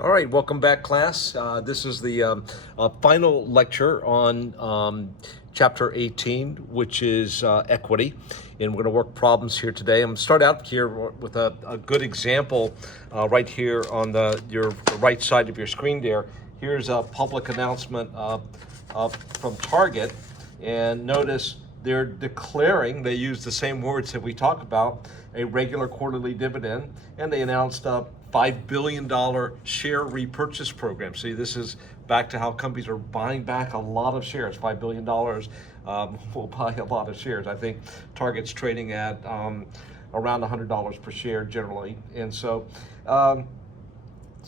All right, welcome back, class. This is the final lecture on chapter 18, which is equity. And we're going to work problems here today. I'm going to start out here with a good example right here on your right side of your screen there. Here's a public announcement from Target. And notice they're declaring, they use the same words that we talk about, a regular quarterly dividend, and they announced a $5 billion share repurchase program. See, this is back to how companies are buying back a lot of shares. $5 billion will buy a lot of shares. I think Target's trading at around $100 per share generally. And so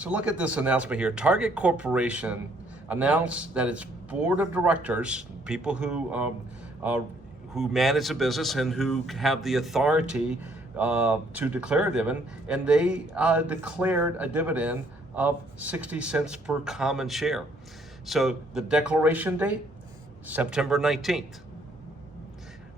look at this announcement here. Target Corporation announced that its board of directors, people who manage the business and who have the authority to declare a dividend, and they declared a dividend of 60 cents per common share. So the declaration date, September 19th.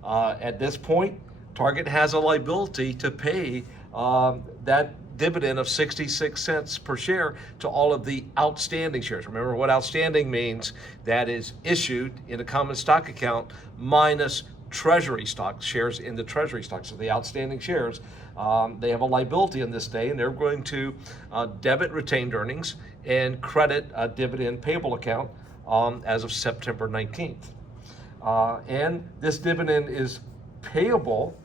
At this point, Target has a liability to pay that dividend of 66 cents per share to all of the outstanding shares. Remember what outstanding means? That is issued in a common stock account minus Treasury stock, shares in the Treasury stock. So the outstanding shares, they have a liability on this day, and they're going to debit retained earnings and credit a dividend payable account as of September 19th. And this dividend is payable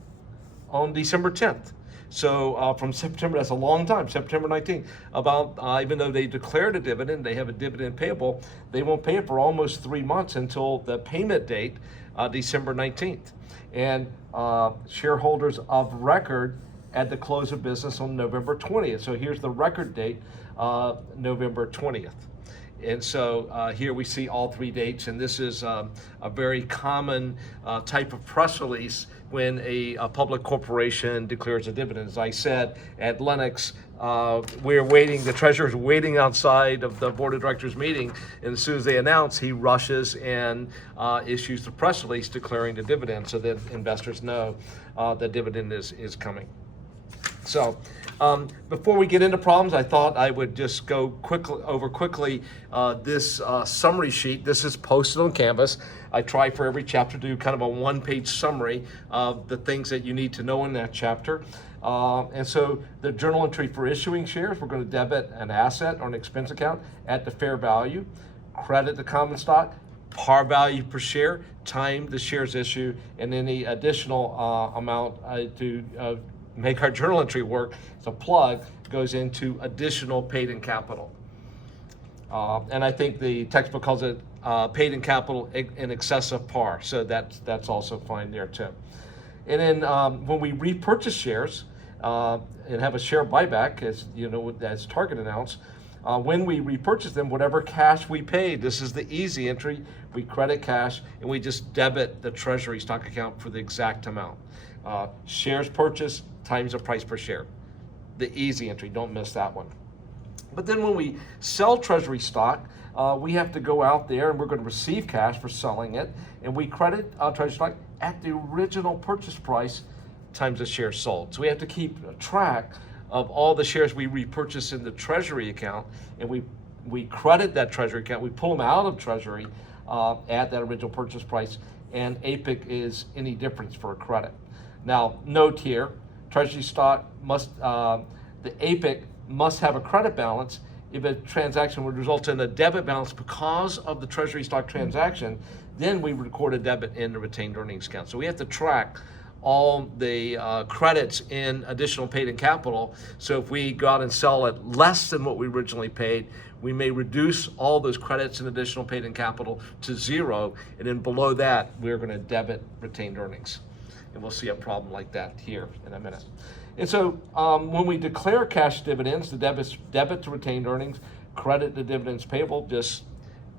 on December 10th. So from September, that's a long time, September 19th, even though they declared a dividend, they have a dividend payable, they won't pay it for almost 3 months until the payment date, December 19th. And shareholders of record at the close of business on November 20th. So here's the record date, November 20th. And so here we see all three dates, and this is a very common type of press release when a public corporation declares a dividend. As I said, at Lennox, we're waiting, the treasurer's waiting outside of the board of directors meeting, and as soon as they announce, he rushes and issues the press release declaring the dividend so that investors know the dividend is coming. So before we get into problems, I thought I would just go quickly this summary sheet. This is posted on Canvas. I try for every chapter to do kind of a one-page summary of the things that you need to know in that chapter. And so the journal entry for issuing shares, we're going to debit an asset or an expense account at the fair value, credit the common stock, par value per share, time the shares issued, and any additional amount to make our journal entry work, it's a plug, goes into additional paid-in capital. And I think the textbook calls it paid-in capital in excess of par, so that's also fine there too. And then when we repurchase shares and have a share buyback, as you know, as Target announced, when we repurchase them, whatever cash we paid, this is the easy entry, we credit cash and we just debit the Treasury stock account for the exact amount. Shares purchased times the price per share. The easy entry, don't miss that one. But then when we sell Treasury stock, we have to go out there and we're going to receive cash for selling it, and we credit Treasury stock at the original purchase price times the shares sold. So we have to keep track of all the shares we repurchase in the Treasury account, and we credit that Treasury account, we pull them out of Treasury at that original purchase price, and APIC is any difference for a credit. Now, note here, Treasury stock must, the APIC must have a credit balance if a transaction would result in a debit balance because of the Treasury stock transaction. Then we record a debit in the retained earnings account. So we have to track all the credits in additional paid-in capital. So if we go out and sell at less than what we originally paid, we may reduce all those credits and additional paid-in capital to zero, and then below that, we're going to debit retained earnings. And we'll see a problem like that here in a minute. And so when we declare cash dividends, the debit to retained earnings, credit the dividends payable, just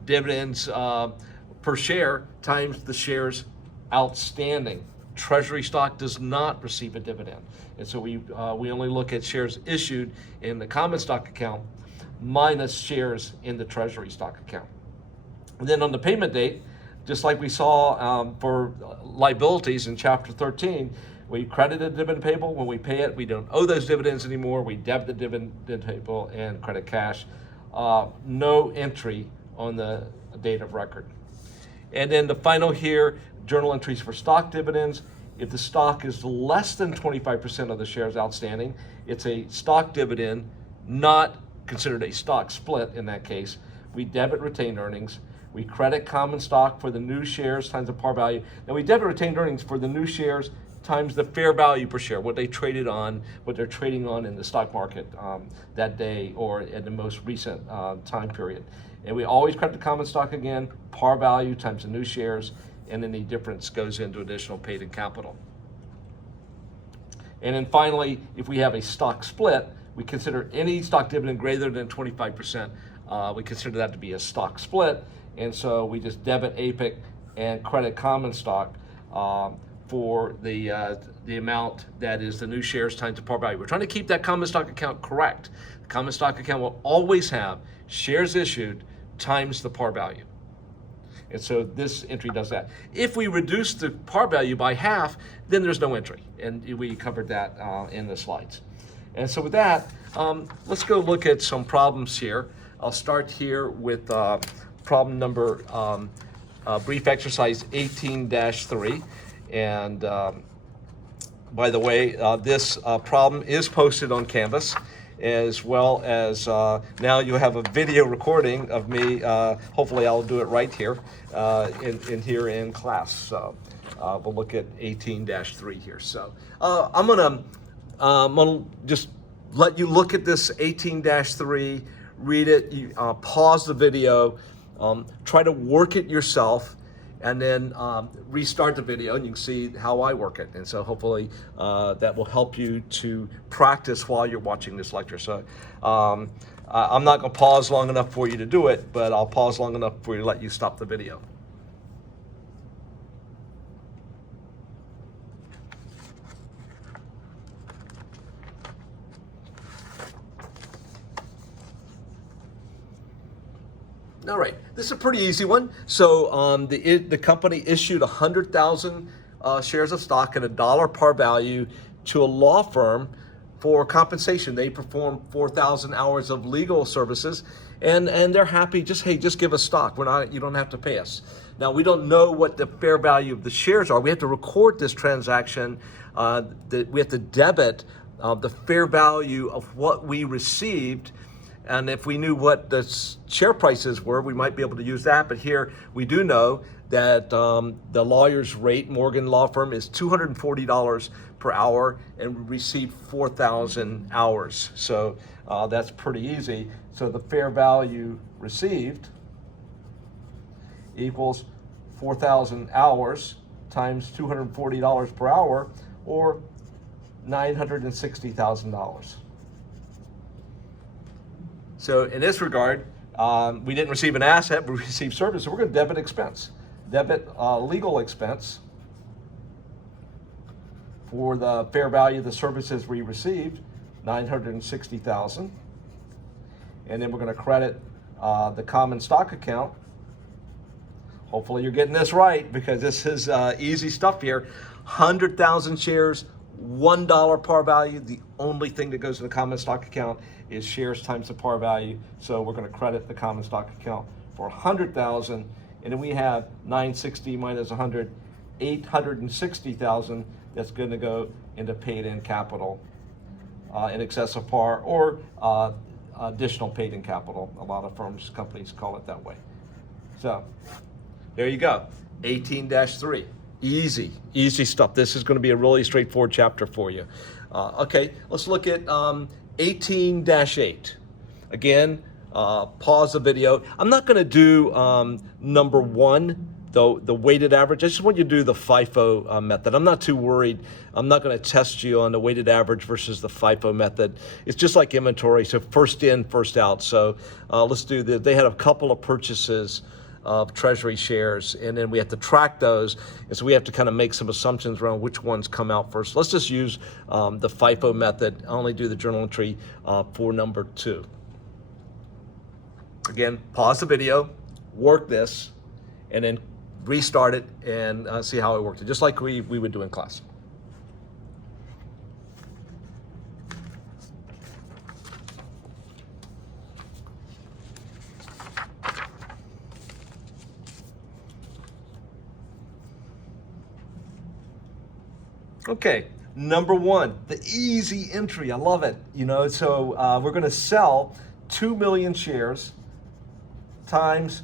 dividends per share times the shares outstanding. Treasury stock does not receive a dividend. And so we only look at shares issued in the common stock account minus shares in the Treasury stock account. And then on the payment date, just like we saw for liabilities in Chapter 13, we credit a dividend payable. When we pay it, we don't owe those dividends anymore. We debit the dividend payable and credit cash no entry on the date of record. And then the final here, journal entries for stock dividends. If the stock is less than 25% of the shares outstanding, it's a stock dividend, not considered a stock split in that case. We debit retained earnings. We credit common stock for the new shares times the par value. Now we debit retained earnings for the new shares times the fair value per share, what they traded on, what they're trading on in the stock market that day or in the most recent time period. And we always credit the common stock again, par value times the new shares, and then the difference goes into additional paid in capital. And then finally, if we have a stock split, we consider any stock dividend greater than 25%. We consider that to be a stock split. And so we just debit APIC and credit common stock for the amount that is the new shares times the par value. We're trying to keep that common stock account correct. The common stock account will always have shares issued times the par value. And so this entry does that. If we reduce the par value by half, then there's no entry. And we covered that in the slides. And so with that, let's go look at some problems here. I'll start here with problem number, brief exercise 18-3. And by the way, this problem is posted on Canvas, as well as now you have a video recording of me. Hopefully I'll do it right here in class. So we'll look at 18-3 here. So I'm gonna just let you look at this 18-3, read it, you, pause the video, try to work it yourself, and then restart the video and you can see how I work it. And so hopefully that will help you to practice while you're watching this lecture. So I'm not gonna pause long enough for you to do it, but I'll pause long enough for you to let you stop the video. All right, this is a pretty easy one. So the company issued 100,000 shares of stock at $1 par value to a law firm for compensation. They performed 4,000 hours of legal services, and they're happy. Just give us stock. You don't have to pay us. Now we don't know what the fair value of the shares are. We have to record this transaction. We have to debit the fair value of what we received. And if we knew what the share prices were, we might be able to use that. But here we do know that the lawyer's rate, Morgan Law Firm, is $240 per hour and received 4,000 hours. So that's pretty easy. So the fair value received equals 4,000 hours times $240 per hour, or $960,000. So in this regard, we didn't receive an asset, but we received service. So we're going to debit expense. Debit legal expense for the fair value of the services we received, $960,000. And then we're going to credit the common stock account. Hopefully you're getting this right, because this is easy stuff here. 100,000 shares, $1 par value. The only thing that goes to the common stock account is shares times the par value. So we're going to credit the common stock account for 100,000, and then we have 960 minus 100, 860,000. That's going to go into paid-in capital in excess of par, or additional paid-in capital. A lot of firms, companies call it that way. So there you go, 18-3. Easy stuff. This is going to be a really straightforward chapter for you. Okay, let's look at 18-8. Again, pause the video. I'm not going to do number one, though, the weighted average. I just want you to do the FIFO method. I'm not too worried. I'm not going to test you on the weighted average versus the FIFO method. It's just like inventory, so first in, first out. So let's do this. They had a couple of purchases of Treasury shares, and then we have to track those, and so we have to kind of make some assumptions around which ones come out first. Let's just use the FIFO method. I only do the journal entry for number 2. Again, pause the video, work this, and then restart it and see how it worked, just like we would do in class. Okay, number one, the easy entry. I love it. So we're going to sell 2 million shares times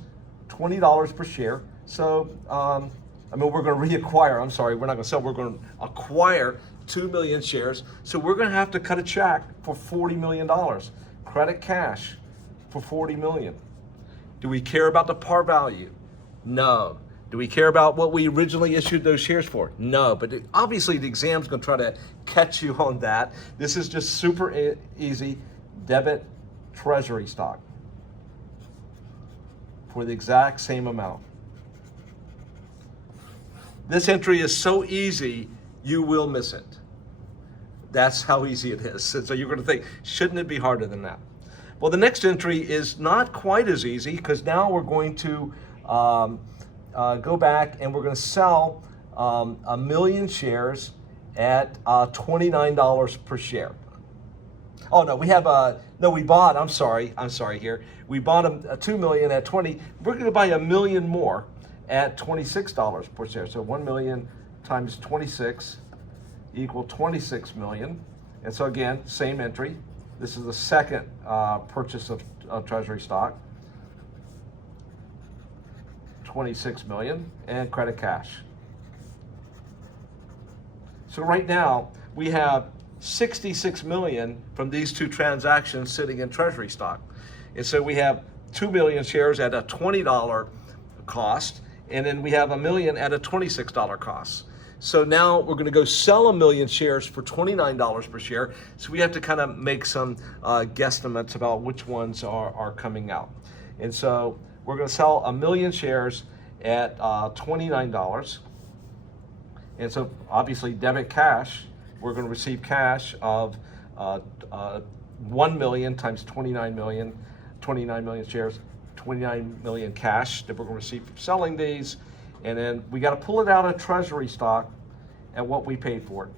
$20 per share. So, we're going to reacquire. I'm sorry, we're not going to sell. We're going to acquire 2 million shares. So we're going to have to cut a check for $40 million. Credit cash for $40 million. Do we care about the par value? No. Do we care about what we originally issued those shares for? No, but obviously the exam's going to try to catch you on that. This is just super easy. Debit Treasury stock for the exact same amount. This entry is so easy, you will miss it. That's how easy it is. So you're going to think, shouldn't it be harder than that? Well, the next entry is not quite as easy, because now we're going to go back and we're going to sell 1 million shares at $29 per share. Oh no, we bought, I'm sorry here. We bought a 2 million at 20. We're going to buy 1 million more at $26 per share. So 1 million times 26 equal 26 million. And so again, same entry. This is the second purchase of Treasury stock. 26 million and credit cash. So right now we have 66 million from these two transactions sitting in Treasury stock. And so we have 2 million shares at a $20 cost, and then we have 1 million at a $26 cost. So now we're going to go sell 1 million shares for $29 per share. So we have to kind of make some guesstimates about which ones are coming out. And so we're going to sell 1 million shares at $29. And so obviously debit cash, we're going to receive cash of 1 million times 29 million shares, 29 million cash that we're going to receive from selling these. And then we got to pull it out of Treasury stock at what we paid for it.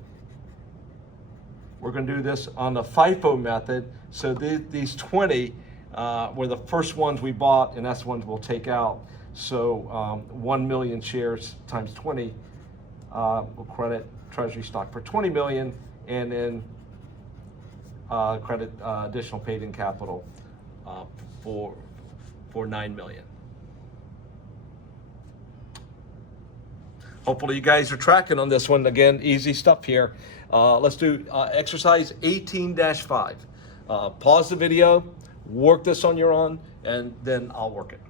We're going to do this on the FIFO method. So these 20 were the first ones we bought, and that's the ones we'll take out. So 1 million shares times 20 will credit Treasury stock for 20 million, and then credit additional paid-in capital for 9 million. Hopefully you guys are tracking on this one. Again, easy stuff here. Let's do exercise 18-5. Pause the video, work this on your own, and then I'll work it.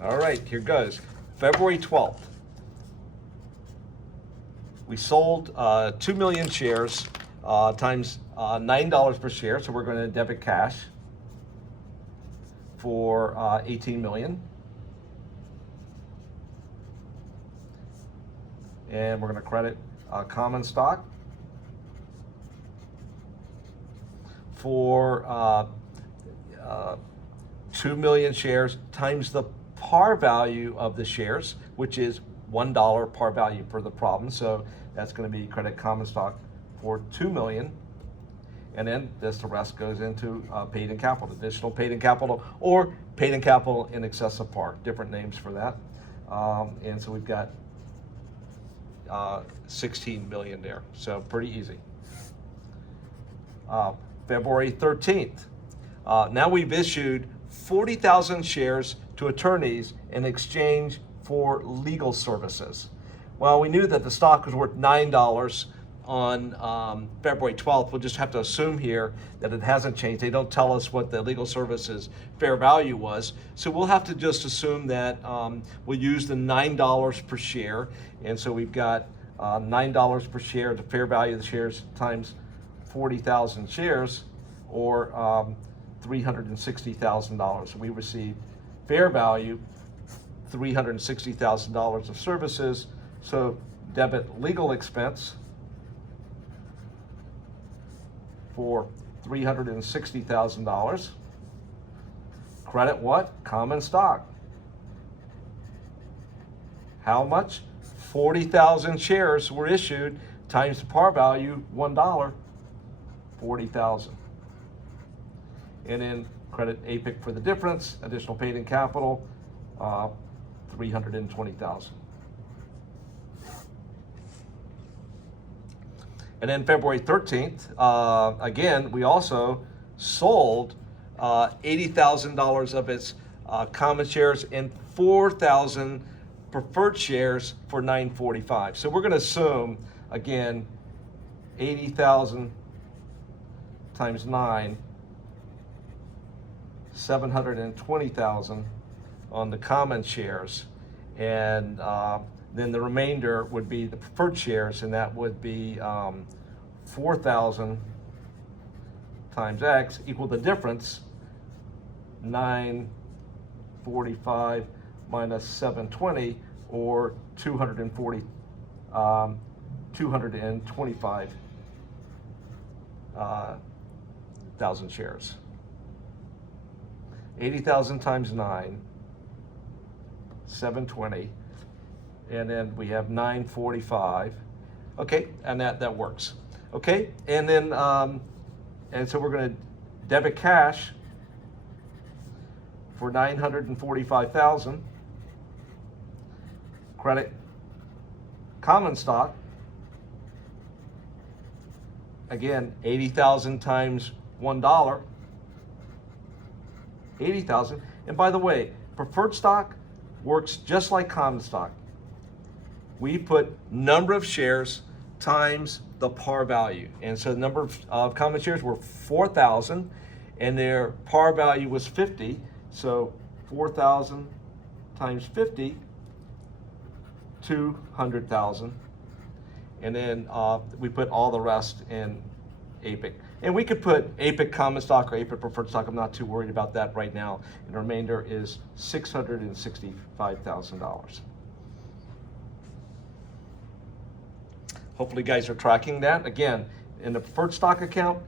All right, here goes. February 12th. We sold 2 million shares times $9 per share. So we're going to debit cash for 18 million. And we're going to credit common stock for 2 million shares times the par value of the shares, which is $1 par value for the problem. So that's going to be credit common stock for 2 million. And then the rest goes into paid-in capital, additional paid-in capital, or paid-in capital in excess of par, different names for that. And so we've got 16 million there. So pretty easy. February 13th. Now we've issued 40,000 shares to attorneys in exchange for legal services. Well, we knew that the stock was worth $9 on February 12th. We'll just have to assume here that it hasn't changed. They don't tell us what the legal services fair value was. So we'll have to just assume that we'll use the $9 per share. And so we've got $9 per share, the fair value of the shares, times 40,000 shares, or $360,000. So we received fair value, $360,000 of services. So debit legal expense for $360,000. Credit what? Common stock. How much? 40,000 shares were issued times the par value, $1, 40,000. And then credit APIC for the difference, additional paid in capital, 320,000. And then February 13th, again, we also sold $80,000 of its common shares and 4,000 preferred shares for $945. So we're going to assume, again, 80,000 times 9, 720,000 on the common shares, and then the remainder would be the preferred shares, and that would be 4,000 times X equal the difference, 945 minus 720, or 225,000 shares. 80,000 times 9, 720, and then we have 945. Okay, and that works. Okay, and then and so we're going to debit cash for 945,000. Credit common stock. Again, 80,000 times $1, 80,000. And by the way, preferred stock works just like common stock. We put number of shares times the par value. And so the number of common shares were 4,000 and their par value was 50. So 4,000 times 50, 200,000. And then we put all the rest in APIC. And we could put APIC common stock or APIC preferred stock. I'm not too worried about that right now. And the remainder is $665,000. Hopefully you guys are tracking that. Again, in the preferred stock account,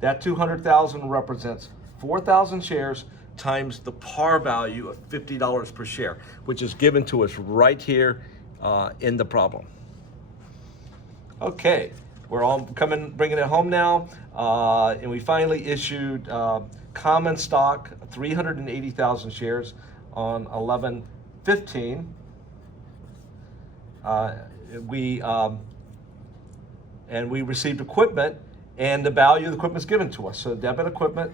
that 200,000 represents 4,000 shares times the par value of $50 per share, which is given to us right here in the problem. Okay, we're all bringing it home now, and we finally issued common stock, 380,000 shares on 11/15. We received equipment, and the value of the equipment is given to us. So debit equipment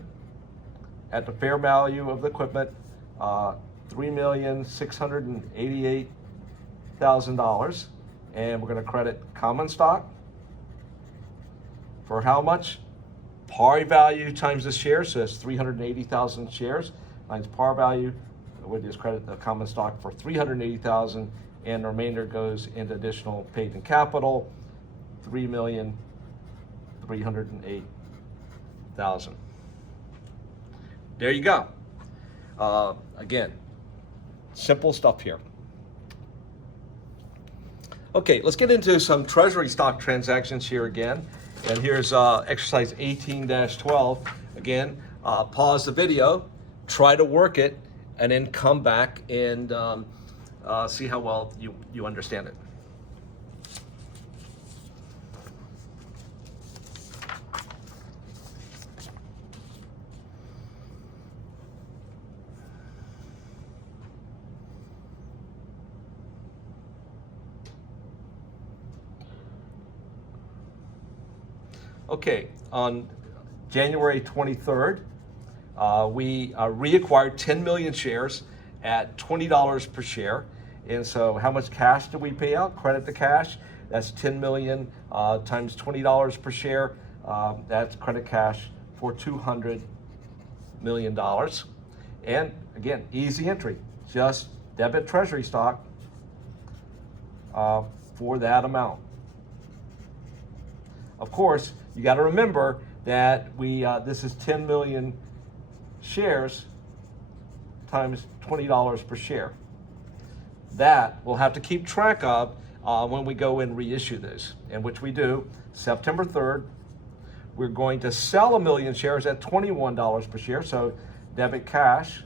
at the fair value of the equipment, $3,688,000, and we're going to credit common stock for how much? Par value times the shares, so that's 380,000 shares times par value. We just credit the common stock for 380,000, and the remainder goes into additional paid in capital, 3,308,000. There you go. Again, simple stuff here. Okay, let's get into some Treasury stock transactions here again. And here's exercise 18-12. Again, pause the video, try to work it, and then come back and see how well you understand it. Okay, on January 23rd, we reacquired 10 million shares at $20 per share. And so how much cash do we pay out? Credit the cash. That's 10 million times $20 per share. That's credit cash for $200 million. And again, easy entry. Just debit Treasury stock for that amount. Of course, you got to remember that this is 10 million shares times $20 per share. That we'll have to keep track of when we go and reissue this, and which we do September 3rd we're going to sell 1 million shares at $21 per share. So debit cash,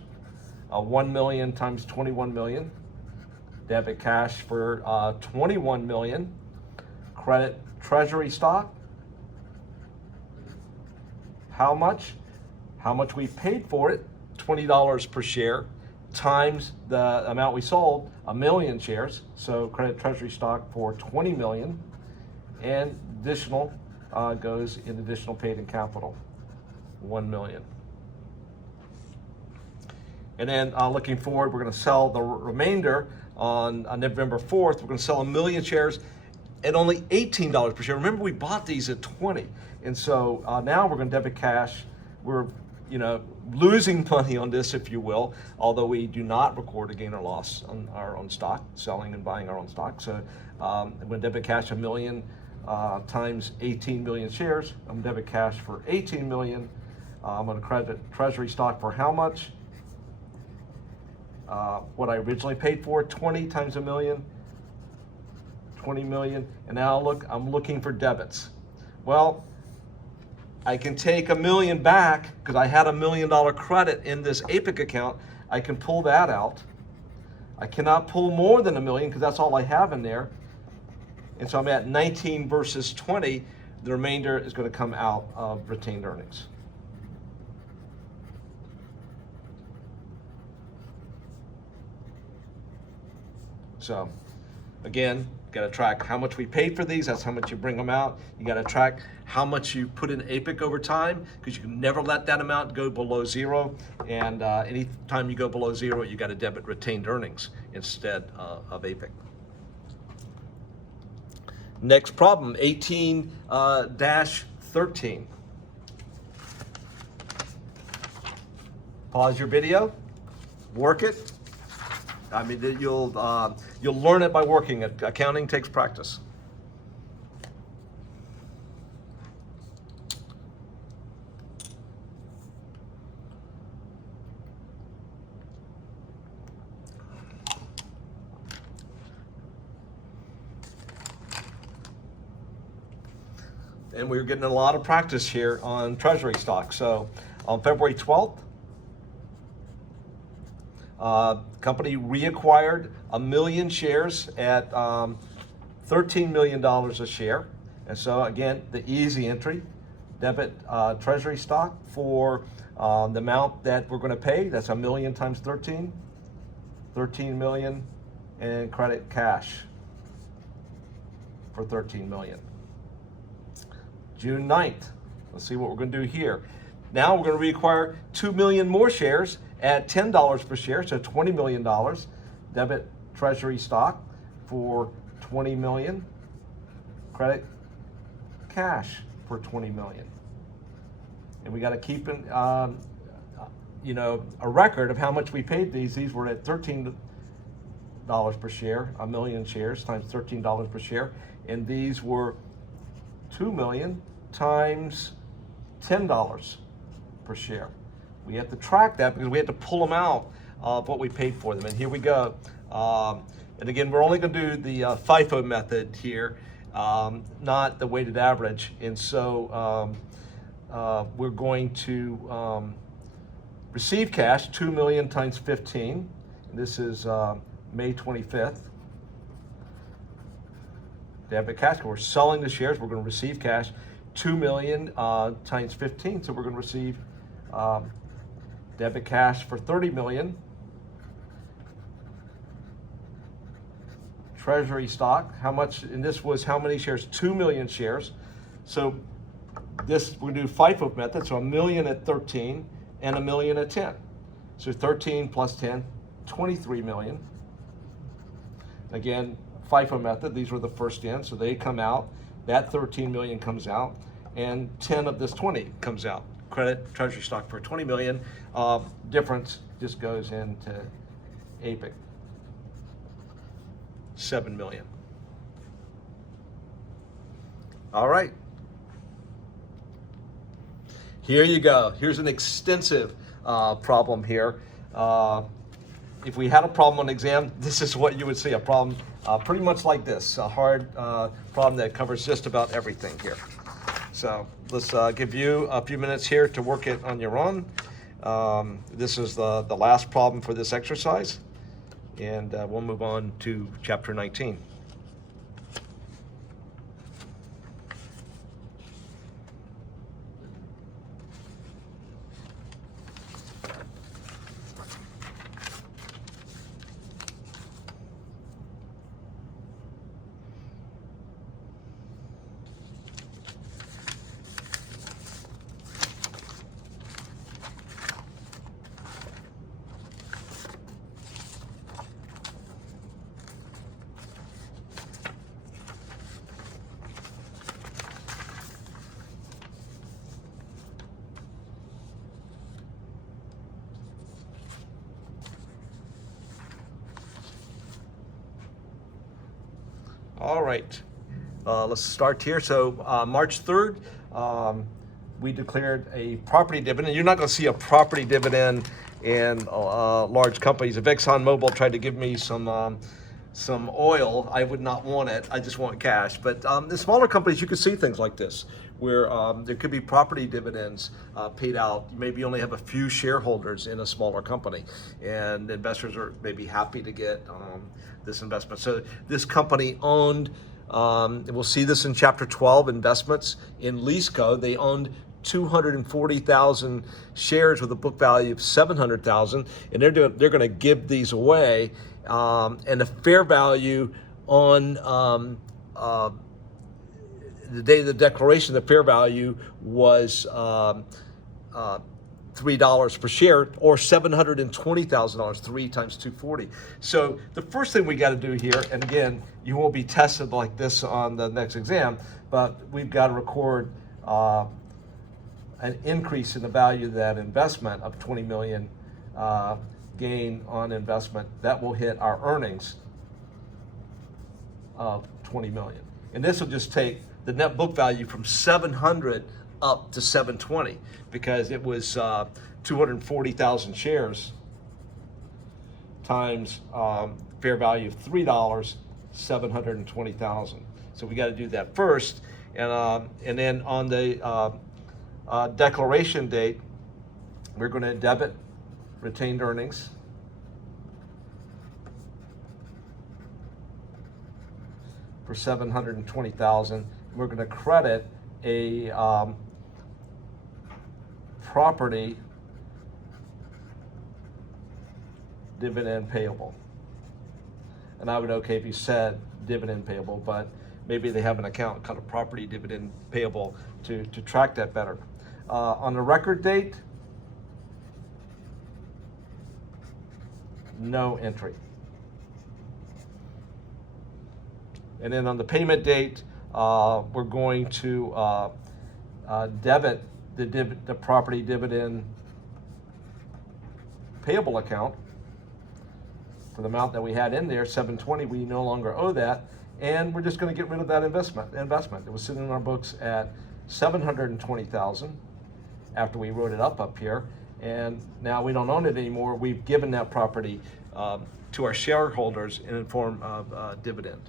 1 million times 21 million. Debit cash for 21 million. Credit treasury stock. How much? How much we paid for it, $20 per share, times the amount we sold, 1 million shares. So credit treasury stock for 20 million, and additional goes in additional paid in capital, 1 million. And then looking forward, we're going to sell the remainder on November 4th. We're going to sell 1 million shares at only $18 per share. Remember, we bought these at 20. And so now we're going to debit cash. We're losing money on this, if you will, although we do not record a gain or loss on our own stock, selling and buying our own stock. So I'm going to debit cash 1 million times 18 million shares. I'm going to debit cash for 18 million. I'm going to credit treasury stock for how much? What I originally paid for, 20 times 1 million, 20 million. And now look, I'm looking for debits. Well, I can take 1 million back because I had $1 million credit in this APIC account. I can pull that out. I cannot pull more than 1 million because that's all I have in there. And so I'm at 19 versus 20. The remainder is going to come out of retained earnings. So again, got to track how much we paid for these. That's how much you bring them out. You got to track how much you put in APIC over time, because you can never let that amount go below zero. And any time you go below zero, you got to debit retained earnings instead of APIC. Next problem, 18-13. Pause your video, work it. I mean, you'll learn it by working it. Accounting takes practice. And we're getting a lot of practice here on Treasury stock. So on February 12th, company reacquired 1 million shares at $13 million a share. And so again, the easy entry, debit treasury stock for the amount that we're going to pay. That's 1 million times 13 million, and credit cash for 13 million. June 9th, let's see what we're going to do here. Now we're going to reacquire 2 million more shares at $10 per share, so $20 million. Debit treasury stock for 20 million. Credit cash for 20 million. And we got to keep a record of how much we paid these. These were at $13 per share, 1 million shares times $13 per share. And these were 2 million times $10 per share. We have to track that because we have to pull them out of what we paid for them. And here we go. And again, we're only going to do the FIFO method here, not the weighted average. And so we're going to receive cash, 2 million times 15. And this is May 25th. Debit cash, we're selling the shares, we're going to receive cash, 2 million times 15. So we're going to receive debit cash for 30 million. Treasury stock, how much, and this was how many shares? 2 million shares. So this, we're going to do FIFO method, so 1 million at 13 and 1 million at 10. So 13 plus 10, 23 million. Again, FIFO method, these were the first in, so they come out. That 13 million comes out, and 10 of this 20 comes out. Credit treasury stock for 20 million. Difference just goes into APIC. 7 million. All right. Here you go. Here's an extensive problem here. If we had a problem on exam, this is what you would see, a problem pretty much like this, a hard problem that covers just about everything here. So let's give you a few minutes here to work it on your own. This is the last problem for this exercise, and we'll move on to chapter 19. All right, let's start here. So March 3rd, we declared a property dividend. You're not going to see a property dividend in large companies. If ExxonMobil tried to give me some oil, I would not want it. I just want cash. But the smaller companies, you could see things like this, where there could be property dividends paid out. You maybe only have a few shareholders in a smaller company, and investors are maybe happy to get this investment. So this company owned, we'll see this in chapter 12, investments in Leaseco. They owned 240,000 shares with a book value of 700,000, and they're going to give these away, and the fair value on the day of the declaration, the fair value was $3 per share, or $720,000. 3 times 240. So the first thing we got to do here, and again, you won't be tested like this on the next exam, but we've got to record an increase in the value of that investment of 20 million gain on investment. That will hit our earnings of 20 million. And this will just take the net book value from 700 up to 720, because it was 240,000 shares times fair value of $3, 720,000. So we got to do that first, and then on the declaration date, we're going to debit retained earnings for 720,000. We're going to credit a property dividend payable. And I would okay if you said dividend payable, but maybe they have an account called a property dividend payable to track that better. On the record date, no entry. And then on the payment date, we're going to debit the property dividend payable account for the amount that we had in there, 720. We no longer owe that, and we're just going to get rid of that investment. It was sitting in our books at 720,000 after we wrote it up here, and now we don't own it anymore. We've given that property to our shareholders in the form of dividend.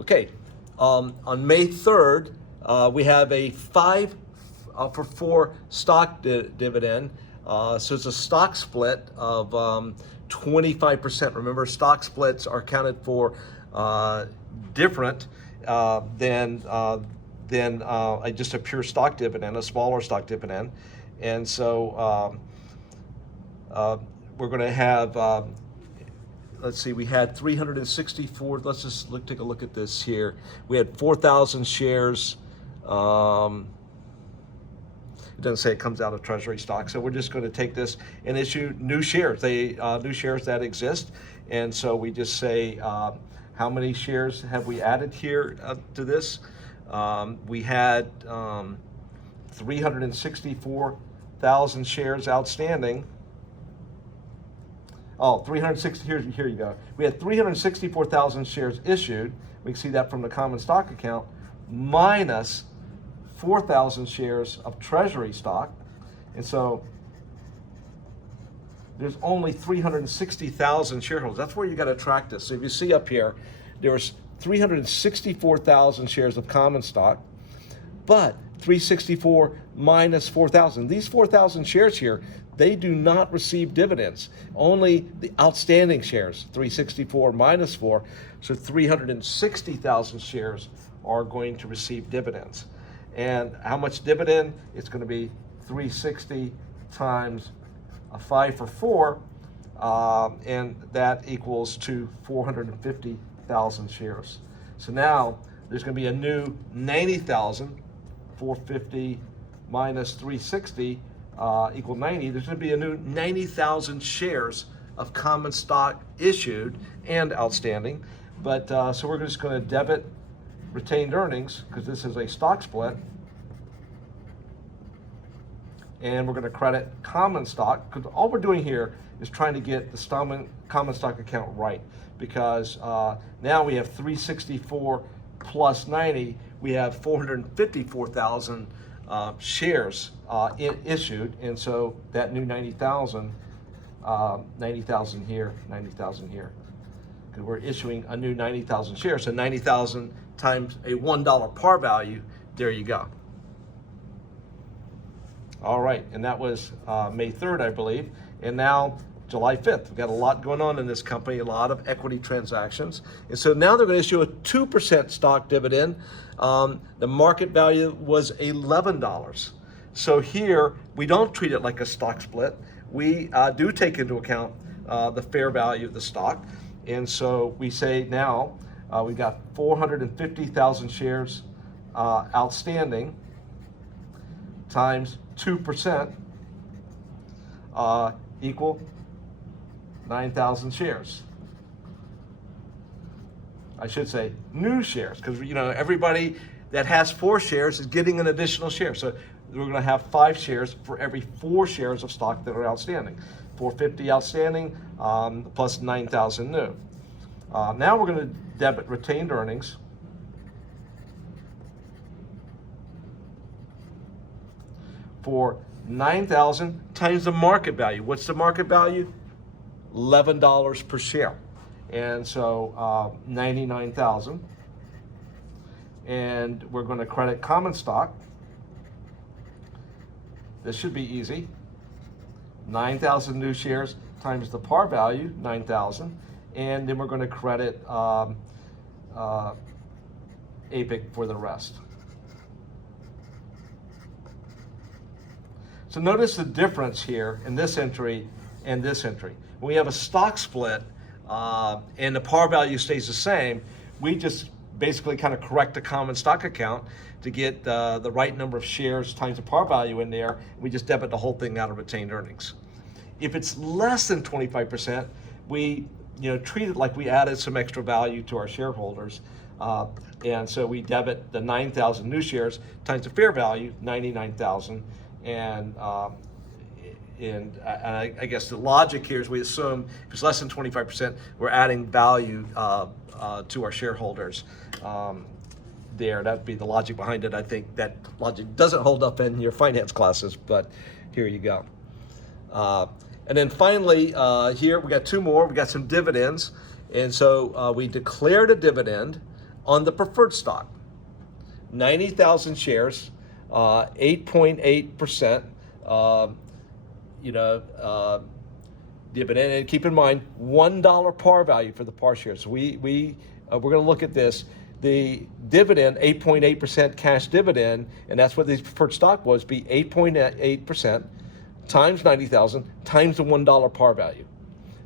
Okay, on May 3rd, we have a 5 for 4 stock dividend. So it's a stock split of 25%. Remember, stock splits are counted for different than just a pure stock dividend, a smaller stock dividend. And so we're going to have, let's see, we had 364, let's just take a look at this here. We had 4,000 shares. It doesn't say it comes out of Treasury stock, so we're just going to take this and issue new shares. New shares that exist, and so we just say how many shares have we added here to this? We had 364,000 shares outstanding. Oh, 360, here you go. We had 364,000 shares issued. We can see that from the common stock account, minus 4,000 shares of Treasury stock. And so there's only 360,000 shareholders. That's where you got to track this. So if you see up here, there was 364,000 shares of common stock, But 364 minus 4,000. These 4,000 shares here, they do not receive dividends. Only the outstanding shares, 364 minus 4, so 360,000 shares are going to receive dividends. And how much dividend? It's going to be 360 times a 5 for 4, and that equals to 450,000 shares. So now there's going to be a new 90,000, 450 minus 360 equal 90. There's going to be a new 90,000 shares of common stock issued and outstanding. But so we're just going to debit retained earnings because this is a stock split. And we're going to credit common stock because all we're doing here is trying to get the common stock account right, because now we have 364 plus 90, we have 454,000 shares issued, and so that new 90,000, 90,000 here, 90,000 here, because we're issuing a new 90,000 shares, so 90,000 times a $1 par value, there you go. All right, and that was May 3rd, I believe, and now July 5th. We've got a lot going on in this company, a lot of equity transactions. And so now they're going to issue a 2% stock dividend. The market value was $11. So here, we don't treat it like a stock split. We do take into account the fair value of the stock. And so we say now we've got 450,000 shares outstanding times 2% equal 9,000 shares. I should say new shares, because everybody that has 4 shares is getting an additional share. So we're going to have 5 shares for every 4 shares of stock that are outstanding. 450 outstanding plus 9,000 new. Now we're going to debit retained earnings for 9,000 times the market value. What's the market value? $11 per share. And so 99,000. And we're going to credit common stock. This should be easy. 9,000 new shares times the par value, 9,000. And then we're going to credit APIC for the rest. So notice the difference here in this entry and this entry. When we have a stock split and the par value stays the same, we just basically kind of correct the common stock account to get the right number of shares times the par value in there. We just debit the whole thing out of retained earnings. If it's less than 25%, we treat it like we added some extra value to our shareholders. And so we debit the 9,000 new shares times the fair value, 99,000. And I guess the logic here is we assume if it's less than 25%, we're adding value to our shareholders. That'd be the logic behind it. I think that logic doesn't hold up in your finance classes, but here you go. And then finally, here we got 2 more. We got some dividends, and so we declared a dividend on the preferred stock, 90,000 shares. 8.8%, dividend, and keep in mind $1 par value for the par shares. So we're going to look at this. The dividend, 8.8% cash dividend, and that's what the preferred stock was, be 8.8% times 90,000 times the $1 par value.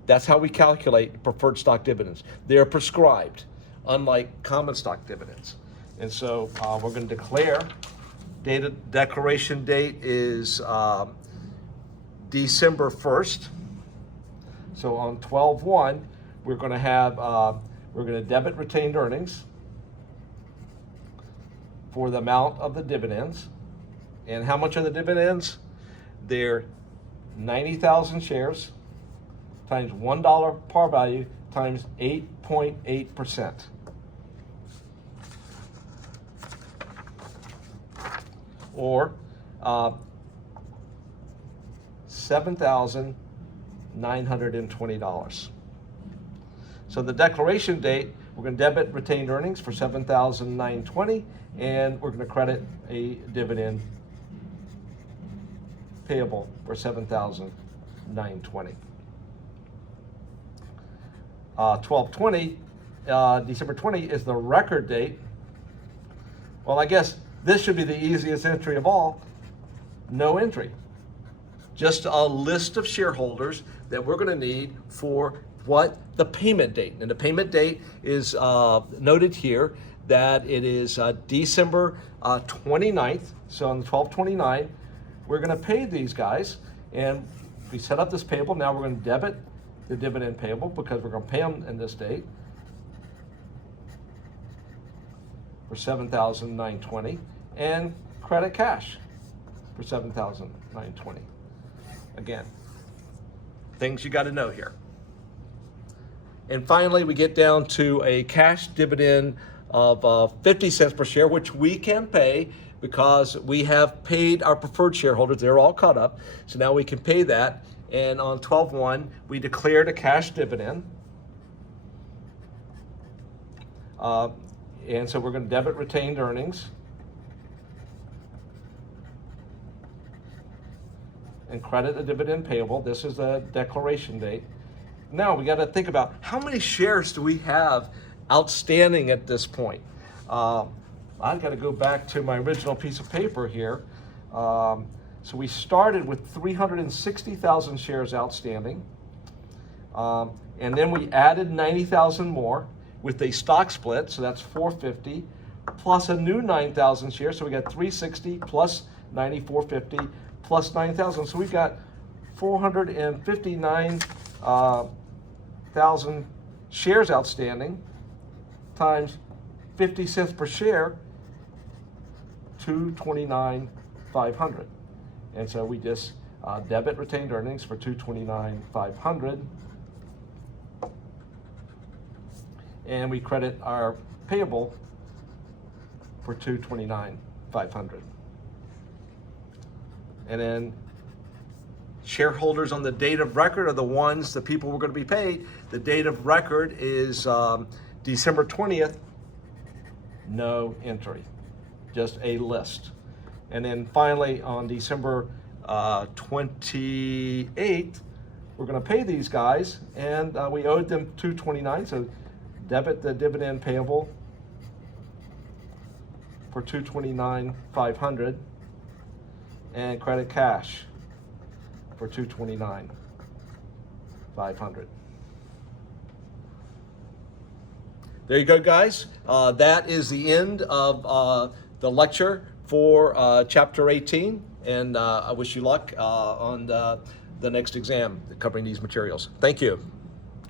That's how we calculate preferred stock dividends. They're prescribed, unlike common stock dividends. And so we're going to declare. Declaration date is December 1st. So on 12/1, we're going to debit retained earnings for the amount of the dividends. And how much are the dividends? They're 90,000 shares times $1 par value times 8.8%. Or $7,920. So the declaration date, we're going to debit retained earnings for $7,920, and we're going to credit a dividend payable for $7,920. 12/20, December 20 is the record date. Well, I guess this should be the easiest entry of all. No entry. Just a list of shareholders that we're going to need for what the payment date. And the payment date is noted here that it is December 29th. So on the 12/29, we're going to pay these guys. And we set up this payable. Now we're going to debit the dividend payable because we're going to pay them in this date for $7,920 and credit cash for $7,920. Again, things you got to know here. And finally, we get down to a cash dividend of 50 cents per share, which we can pay because we have paid our preferred shareholders. They're all caught up. So now we can pay that. And on 12/1, we declared a cash dividend. And so we're going to debit retained earnings and credit a dividend payable. This is the declaration date. Now we got to think about how many shares do we have outstanding at this point. I've got to go back to my original piece of paper here. So we started with 360,000 shares outstanding, and then we added 90,000 more with a stock split, so that's 450, plus a new 9,000 shares, so we got 360 plus 90, 450, plus 9,000, so we've got 459,000 shares outstanding times 50 cents per share, $229,500. And so we just debit retained earnings for $229,500, and we credit our payable for $229,500. And then shareholders on the date of record are the ones, the people we're going to be paid. The date of record is December 20th. No entry, just a list. And then finally on December 28th, we're going to pay these guys, and we owed them $229. So debit the dividend payable for $229,500 and credit cash for $229,500. There you go, guys. That is the end of the lecture for Chapter 18, and I wish you luck on the next exam covering these materials. Thank you.